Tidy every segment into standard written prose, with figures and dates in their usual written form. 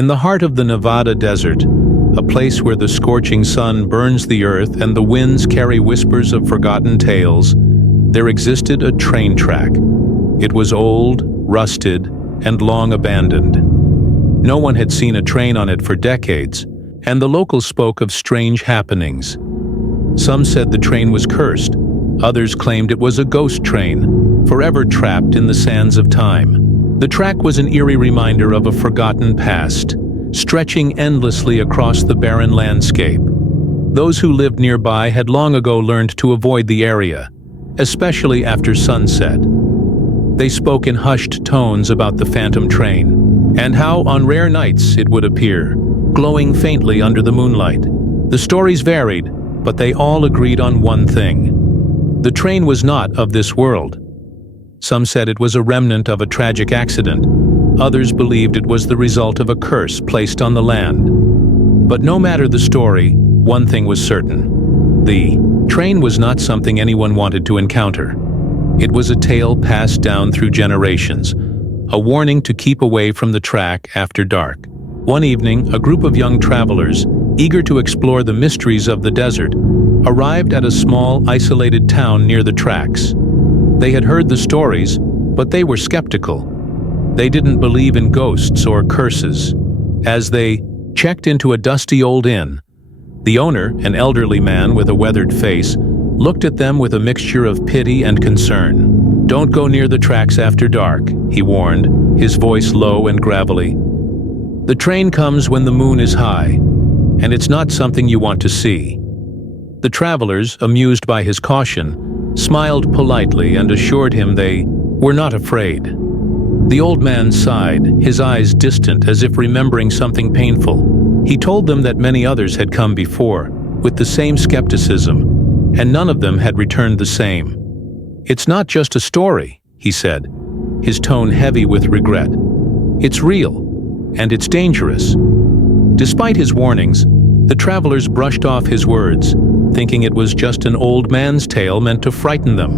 In the heart of the Nevada desert, a place where the scorching sun burns the earth and the winds carry whispers of forgotten tales, there existed a train track. It was old, rusted, and long abandoned. No one had seen a train on it for decades, and the locals spoke of strange happenings. Some said the train was cursed. Others claimed it was a ghost train, forever trapped in the sands of time. The track was an eerie reminder of a forgotten past, stretching endlessly across the barren landscape. Those who lived nearby had long ago learned to avoid the area, especially after sunset. They spoke in hushed tones about the phantom train, and how on rare nights it would appear, glowing faintly under the moonlight. The stories varied, but they all agreed on one thing. The train was not of this world. Some said it was a remnant of a tragic accident. Others believed it was the result of a curse placed on the land. But no matter the story, one thing was certain. The train was not something anyone wanted to encounter. It was a tale passed down through generations, a warning to keep away from the track after dark. One evening, a group of young travelers, eager to explore the mysteries of the desert, arrived at a small, isolated town near the tracks. They had heard the stories, but they were skeptical. They didn't believe in ghosts or curses. As they checked into a dusty old inn, the owner, an elderly man with a weathered face, looked at them with a mixture of pity and concern. "Don't go near the tracks after dark," he warned, his voice low and gravelly. "The train comes when the moon is high, and it's not something you want to see." The travelers, amused by his caution, smiled politely and assured him they were not afraid. The old man sighed, his eyes distant as if remembering something painful. He told them that many others had come before, with the same skepticism, and none of them had returned the same. "It's not just a story," he said, his tone heavy with regret. "It's real, and it's dangerous." Despite his warnings, the travelers brushed off his words, thinking it was just an old man's tale meant to frighten them.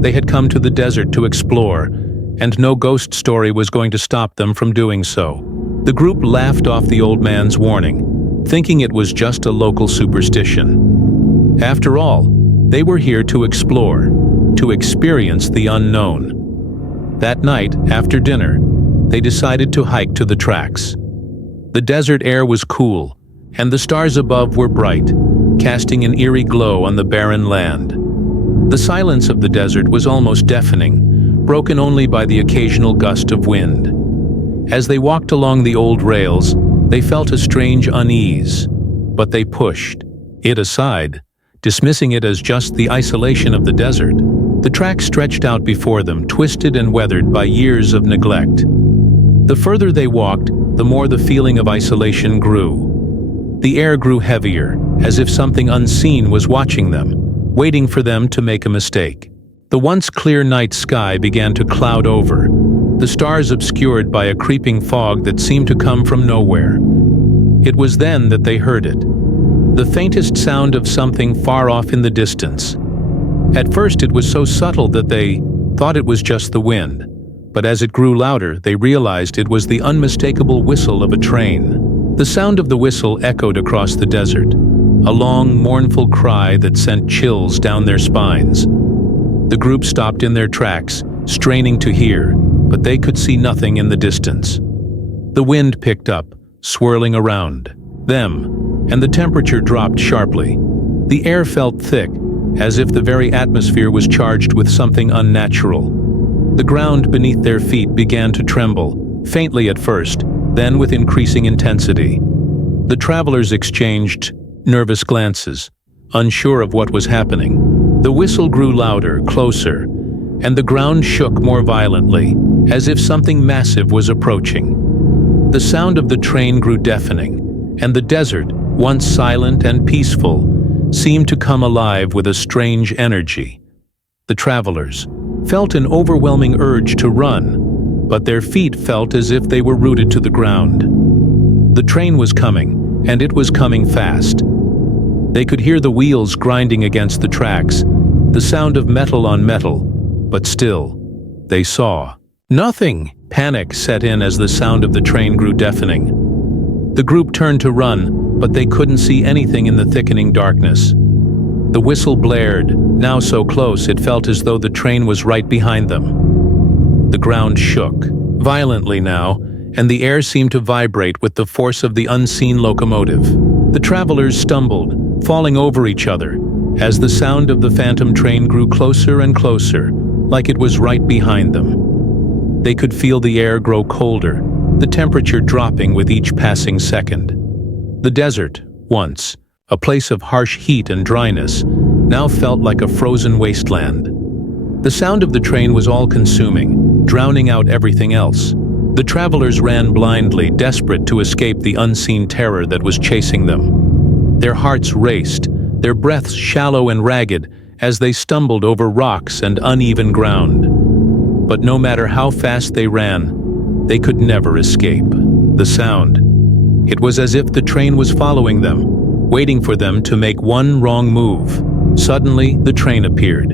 They had come to the desert to explore, and no ghost story was going to stop them from doing so. The group laughed off the old man's warning, thinking it was just a local superstition. After all, they were here to explore, to experience the unknown. That night, after dinner, they decided to hike to the tracks. The desert air was cool, and the stars above were bright, casting an eerie glow on the barren land. The silence of the desert was almost deafening, broken only by the occasional gust of wind. As they walked along the old rails, they felt a strange unease, but they pushed it aside, dismissing it as just the isolation of the desert. The track stretched out before them, twisted and weathered by years of neglect. The further they walked, the more the feeling of isolation grew. The air grew heavier, as if something unseen was watching them, waiting for them to make a mistake. The once clear night sky began to cloud over, the stars obscured by a creeping fog that seemed to come from nowhere. It was then that they heard it, the faintest sound of something far off in the distance. At first it was so subtle that they thought it was just the wind, but as it grew louder, they realized it was the unmistakable whistle of a train. The sound of the whistle echoed across the desert, a long, mournful cry that sent chills down their spines. The group stopped in their tracks, straining to hear, but they could see nothing in the distance. The wind picked up, swirling around them, and the temperature dropped sharply. The air felt thick, as if the very atmosphere was charged with something unnatural. The ground beneath their feet began to tremble, faintly at first, then with increasing intensity. The travelers exchanged nervous glances, unsure of what was happening. The whistle grew louder, closer, and the ground shook more violently, as if something massive was approaching. The sound of the train grew deafening, and the desert, once silent and peaceful, seemed to come alive with a strange energy. The travelers felt an overwhelming urge to run, but their feet felt as if they were rooted to the ground. The train was coming, and it was coming fast. They could hear the wheels grinding against the tracks, the sound of metal on metal, but still, they saw nothing. Panic set in as the sound of the train grew deafening. The group turned to run, but they couldn't see anything in the thickening darkness. The whistle blared, now so close it felt as though the train was right behind them. The ground shook, violently now, and the air seemed to vibrate with the force of the unseen locomotive. The travelers stumbled, falling over each other, as the sound of the phantom train grew closer and closer, like it was right behind them. They could feel the air grow colder, the temperature dropping with each passing second. The desert, once a place of harsh heat and dryness, now felt like a frozen wasteland. The sound of the train was all-consuming, drowning out everything else. The travelers ran blindly, desperate to escape the unseen terror that was chasing them. Their hearts raced, their breaths shallow and ragged, as they stumbled over rocks and uneven ground. But no matter how fast they ran, they could never escape. The sound. It was as if the train was following them, waiting for them to make one wrong move. Suddenly, the train appeared.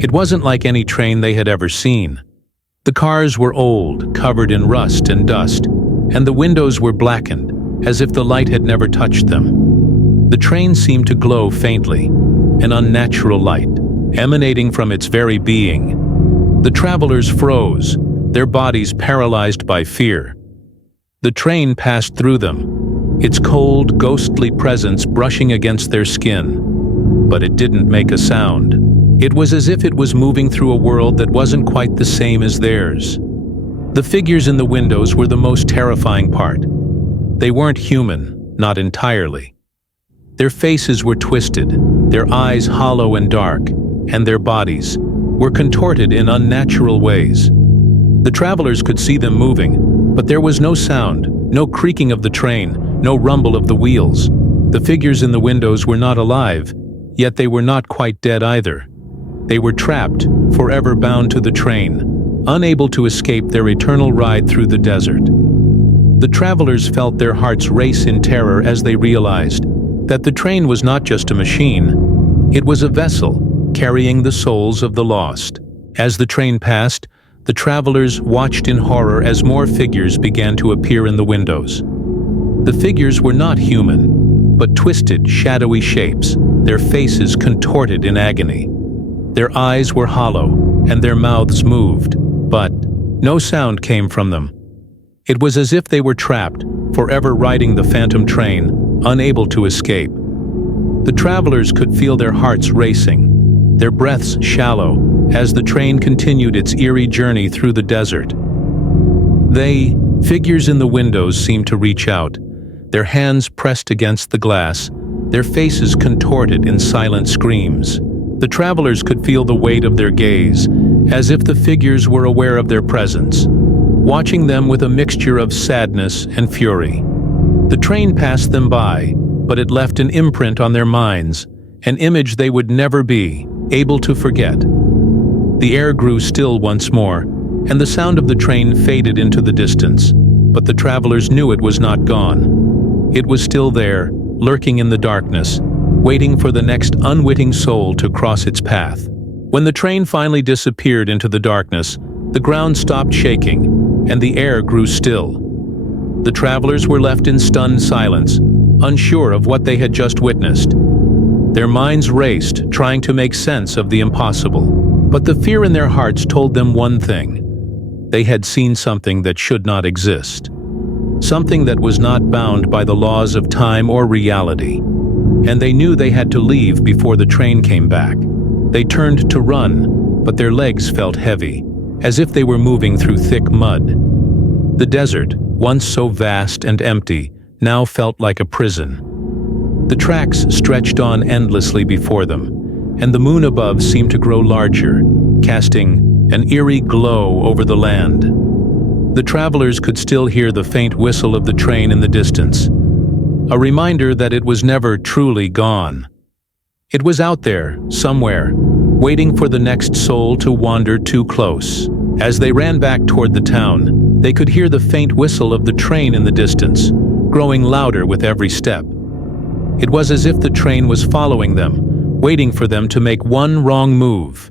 It wasn't like any train they had ever seen. The cars were old, covered in rust and dust, and the windows were blackened, as if the light had never touched them. The train seemed to glow faintly, an unnatural light, emanating from its very being. The travelers froze, their bodies paralyzed by fear. The train passed through them, its cold, ghostly presence brushing against their skin. But it didn't make a sound. It was as if it was moving through a world that wasn't quite the same as theirs. The figures in the windows were the most terrifying part. They weren't human, not entirely. Their faces were twisted, their eyes hollow and dark, and their bodies were contorted in unnatural ways. The travelers could see them moving, but there was no sound, no creaking of the train, no rumble of the wheels. The figures in the windows were not alive, yet they were not quite dead either. They were trapped, forever bound to the train, unable to escape their eternal ride through the desert. The travelers felt their hearts race in terror as they realized that the train was not just a machine. It was a vessel carrying the souls of the lost. As the train passed, the travelers watched in horror as more figures began to appear in the windows. The figures were not human, but twisted, shadowy shapes, their faces contorted in agony. Their eyes were hollow, and their mouths moved, but no sound came from them. It was as if they were trapped, forever riding the phantom train, unable to escape. The travelers could feel their hearts racing, their breaths shallow, as the train continued its eerie journey through the desert. Figures in the windows seemed to reach out, their hands pressed against the glass, their faces contorted in silent screams. The travelers could feel the weight of their gaze, as if the figures were aware of their presence, watching them with a mixture of sadness and fury. The train passed them by, but it left an imprint on their minds, an image they would never be able to forget. The air grew still once more, and the sound of the train faded into the distance, but the travelers knew it was not gone. It was still there, lurking in the darkness, waiting for the next unwitting soul to cross its path. When the train finally disappeared into the darkness, the ground stopped shaking, and the air grew still. The travelers were left in stunned silence, unsure of what they had just witnessed. Their minds raced, trying to make sense of the impossible. But the fear in their hearts told them one thing. They had seen something that should not exist. Something that was not bound by the laws of time or reality. And they knew they had to leave before the train came back. They turned to run, but their legs felt heavy, as if they were moving through thick mud. The desert, once so vast and empty, now felt like a prison. The tracks stretched on endlessly before them, and the moon above seemed to grow larger, casting an eerie glow over the land. The travelers could still hear the faint whistle of the train in the distance, a reminder that it was never truly gone. It was out there, somewhere, waiting for the next soul to wander too close. As they ran back toward the town, they could hear the faint whistle of the train in the distance, growing louder with every step. It was as if the train was following them, waiting for them to make one wrong move.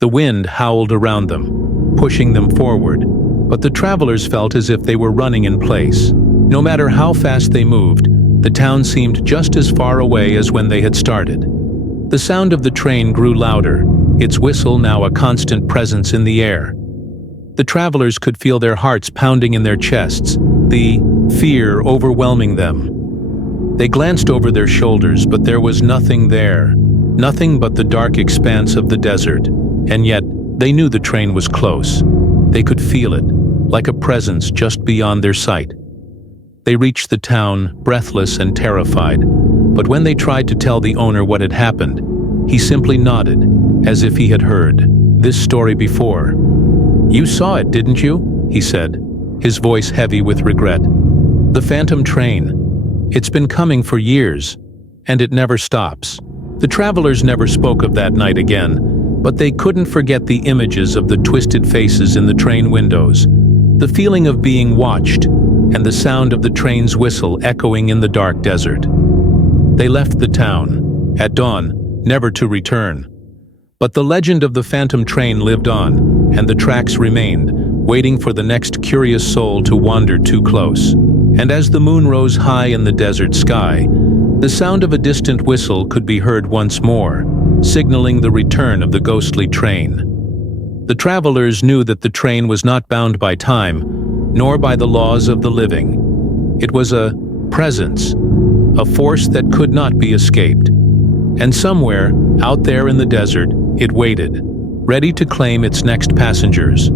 The wind howled around them, pushing them forward, but the travelers felt as if they were running in place. No matter how fast they moved, the town seemed just as far away as when they had started. The sound of the train grew louder, its whistle now a constant presence in the air. The travelers could feel their hearts pounding in their chests, the fear overwhelming them. They glanced over their shoulders, but there was nothing there, nothing but the dark expanse of the desert, and yet they knew the train was close. They could feel it, like a presence just beyond their sight. They reached the town, breathless and terrified, but when they tried to tell the owner what had happened, he simply nodded, as if he had heard this story before. "You saw it, didn't you?" he said, his voice heavy with regret. "The phantom train. It's been coming for years, and it never stops." The travelers never spoke of that night again, but they couldn't forget the images of the twisted faces in the train windows, the feeling of being watched, and the sound of the train's whistle echoing in the dark desert. They left the town, at dawn, never to return. But the legend of the phantom train lived on, and the tracks remained, waiting for the next curious soul to wander too close. And as the moon rose high in the desert sky, the sound of a distant whistle could be heard once more, signaling the return of the ghostly train. The travelers knew that the train was not bound by time, nor by the laws of the living. It was a presence, a force that could not be escaped. And somewhere, out there in the desert, it waited, ready to claim its next passengers.